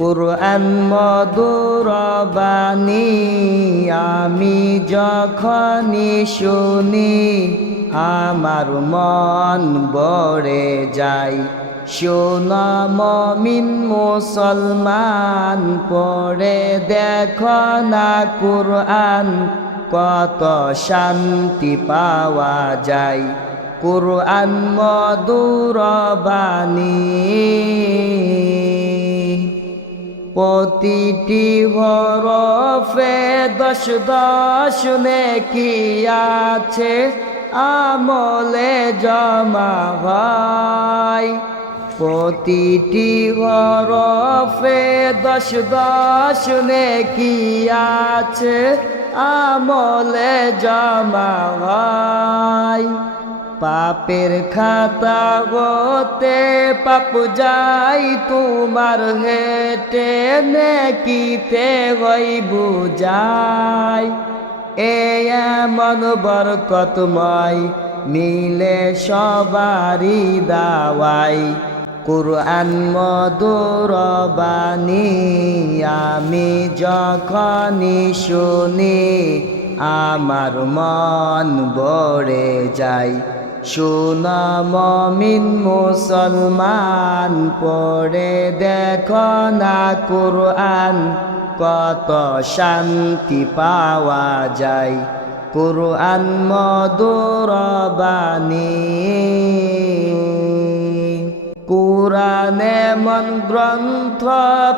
কুরআন মধুর বাণী আমি যখনই শুনি আমার মন ভরে যায়। শোনো মুমিন মুসলমান পড়ে দেখো না কুরআন কত শান্তি পাওয়া যায়। কুরআন মধুর বাণী প্রতিটি হরফে দশ দশ নেকি আছে আমলে জমা হয়। প্রতিটি হরফে দশ দশ নেকি আছে আমলে জমা হয়। পাপের খাতা হতে পাপ যাই তোমার হেঁটে নেকিতে হই বুঝাই। এমন বরকতময় মিলে সবারই দাওয়াই। কুরআন মধুর বাণী আমি যখনই শুনি আমার মন ভরে যায়। শোনো মুমিন মুসলমান পড়ে দেখো না কুরআন কত শান্তি পাওয়া যায়। কুরআন মধুর বাণী কুরআন এমন গ্রন্থ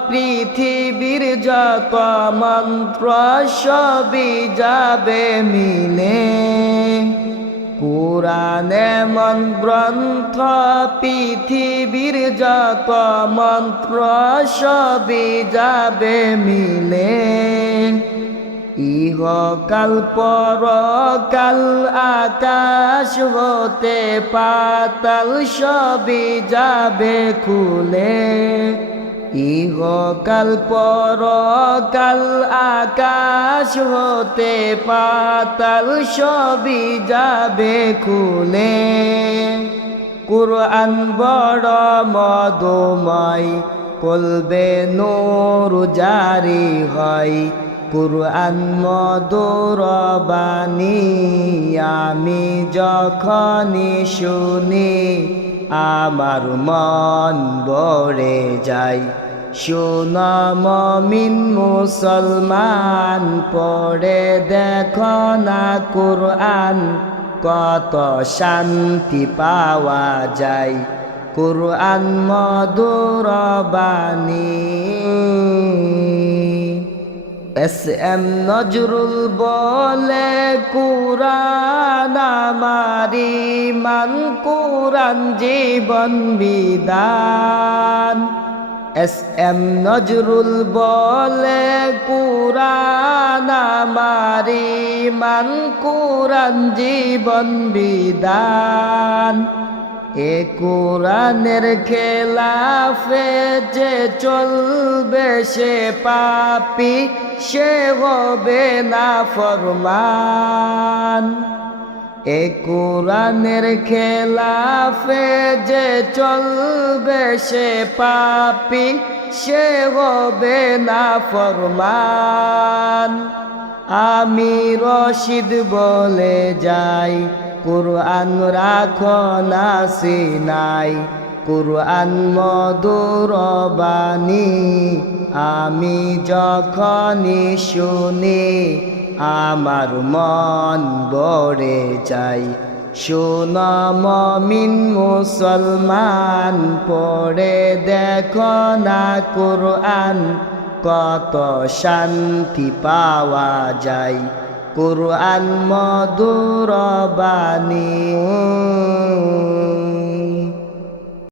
পৃথিবীর যত মন্ত্র সবই যাবে মিলে। কুরআন এমন গ্রন্থ পৃথিবীর যত মন্ত্র সবই যাবে মিলে। ইহকাল পরকাল আকাশ হতে পাতাল সবই যাবে খুলে। ইহকাল পরকাল আকাশ হতে পাতাল সবই যাবে খুলে। কুরআন বড় মধুময় কলবে নূর জারি হয়। কুরআন মধুর বাণী আমি যখনই শুনি আমার মন ভরে যায়। শোনো মুমিন মুসলমান পড়ে দেখো না কুরআন কত শান্তি পাওয়া যায়। কুরআন মধুর বাণী এস.এম. নজরুল বলে কুরআন আমার ঈমান কুরআন জীবন বিধান। এস.এম. নজরুল বলে কুরআন আমার ঈমান কুরআন জীবন বিধান। এ কুরআনের খেলাফে যে চলবে সে পাপী সে হবে না ফরমান। এ কুরআনের খেলাফে যে চলবে সে পাপী সে হবে না ফরমান। আমি রশিদ বলে যাই কুরআন রাখো না সিনাই। কুরআন মধুর বাণী আমি যখনই শুনি আমার মন ভরে যায়। শোনো মুমিন মুসলমান পড়ে দেখো না কুরআন কত শান্তি পাওয়া যায়। কুরআন মধুর বাণী।